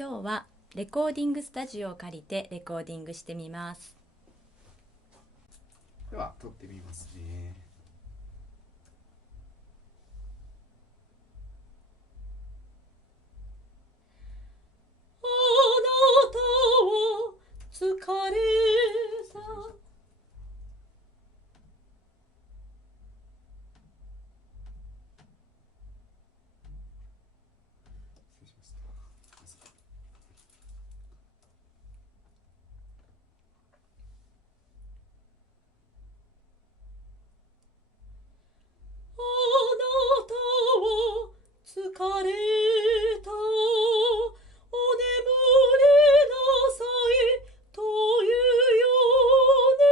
今日はレコーディングスタジオを借りてレコーディングしてみます。では撮ってみますね。あなたは疲れた。失礼しました。あなたは疲れた。お眠りなさいというよね。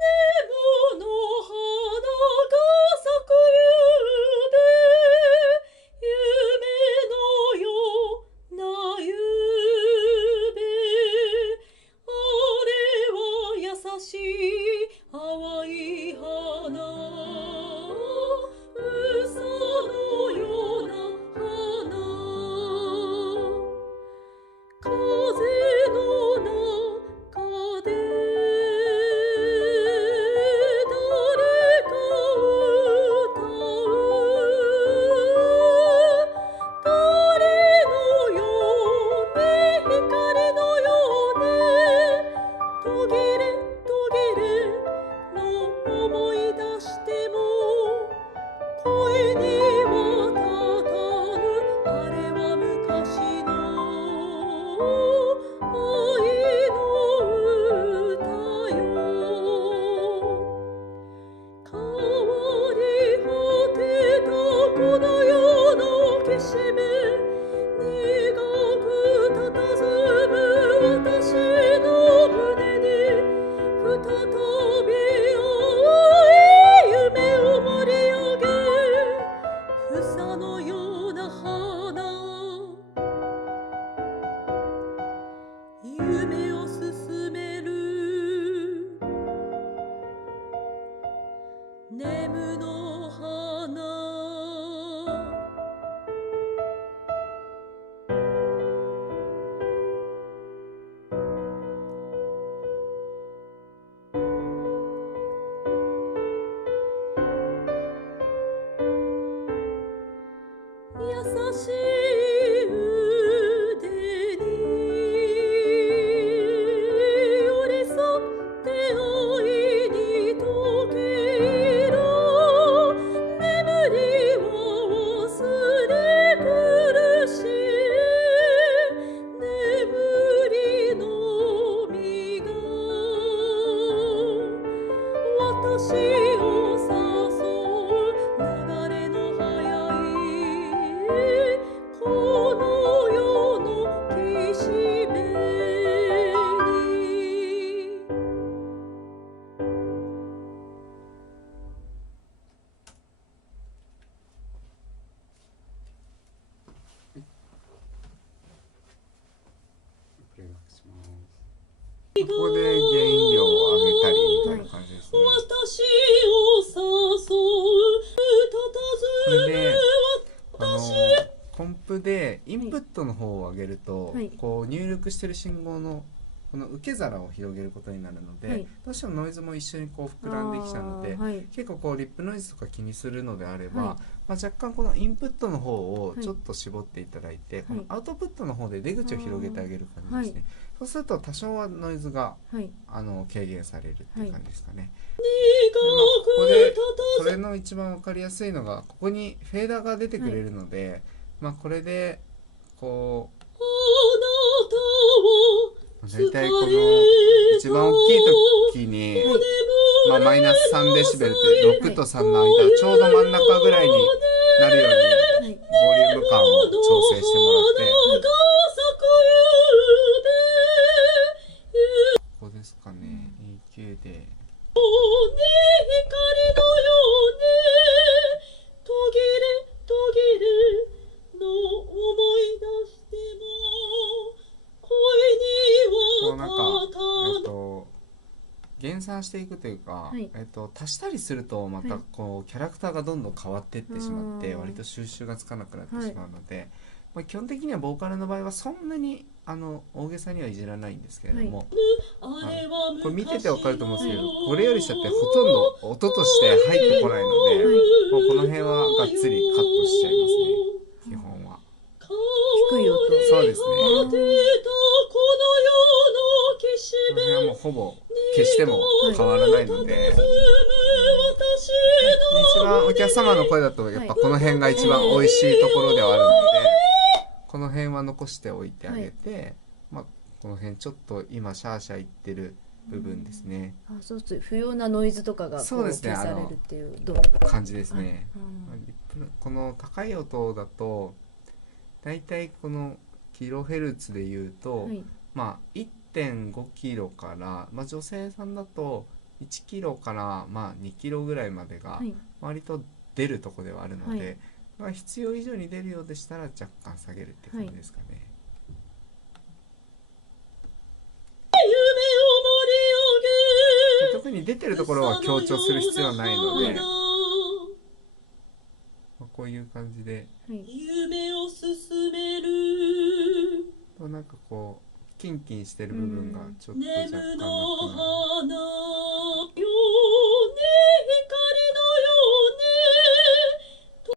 ネモの花が咲くゆうべ、夢のようなゆうべ、あれは優しい淡い花、嘘のような花、風の中で誰か歌う、誰のようね、光のようね、途切れ途切れの思い出しても声には立たぬ、あれは昔の愛の歌よ。変わり果てたこの世のけしめ、苦く佇む私の胸に再び青い夢を盛り上げ、房のような花、夢を進めるネムの花。優しい腕に寄り添って愛に溶け色、眠りを忘れ苦しい眠りの実が私を誘う、流れの速いこの世の岸辺に。プレイバックします。ここで原因量を上げたりみたいな感じですね。私を誘う、これで私コンプでインプットの方を上げると、はいこう入力してる信号のこの受け皿を広げることになるので、はいどうしてもノイズも一緒にこう膨らんできちゃうので、はい結構こうリップノイズとか気にするのであれば、はい若干このインプットの方をちょっと絞っていただいて、このアウトプットの方で出口を広げてあげる感じですね。そうすると多少はノイズがはい軽減されるっていう感じですかね。苦ここでくこれの一番分かりやすいのがここにフェーダーが出てくれるので、これでこう大体この一番大きい時に、マイナス3デシベルって6と3の間、ちょうど真ん中ぐらいになるようにボリューム感を調整してもらって、ここですかね、EQ で光のようね、途切れ途切れの思い出しても声には立たぬ。減算していくというか、はい足したりするとまたこうキャラクターがどんどん変わっていってしまって、はい割と収集がつかなくなってしまうので、まあ、基本的にはボーカルの場合はそんなに大げさにはいじらないんですけれども、これ見ててわかると思うんですけど、これより下ってほとんど音として入ってこないので、もうこの辺はがっつりカットしちゃいますね、基本は。低い音。そうですね。この辺はもうほぼ消しても変わらないので、一番お客様の声だとやっぱこの辺が一番美味しいところではあるので、この辺は残しておいてあげて、まあこの辺ちょっと今シャーシャー言ってる部分ですね。そうすると不要なノイズとかがこう消されるっていう感じですね。この高い音だとだいたいこのキロヘルツでいうと、まあ1.5 キロから、まあ、女性さんだと1キロからまあ2キロぐらいまでが割と出るとこではあるので、まあ、必要以上に出るようでしたら若干下げるって感じですかね。特に出てるところは強調する必要はないので、まあ、こういう感じで、なんかこうキンキンしてる部分がちょっと若干なくなる。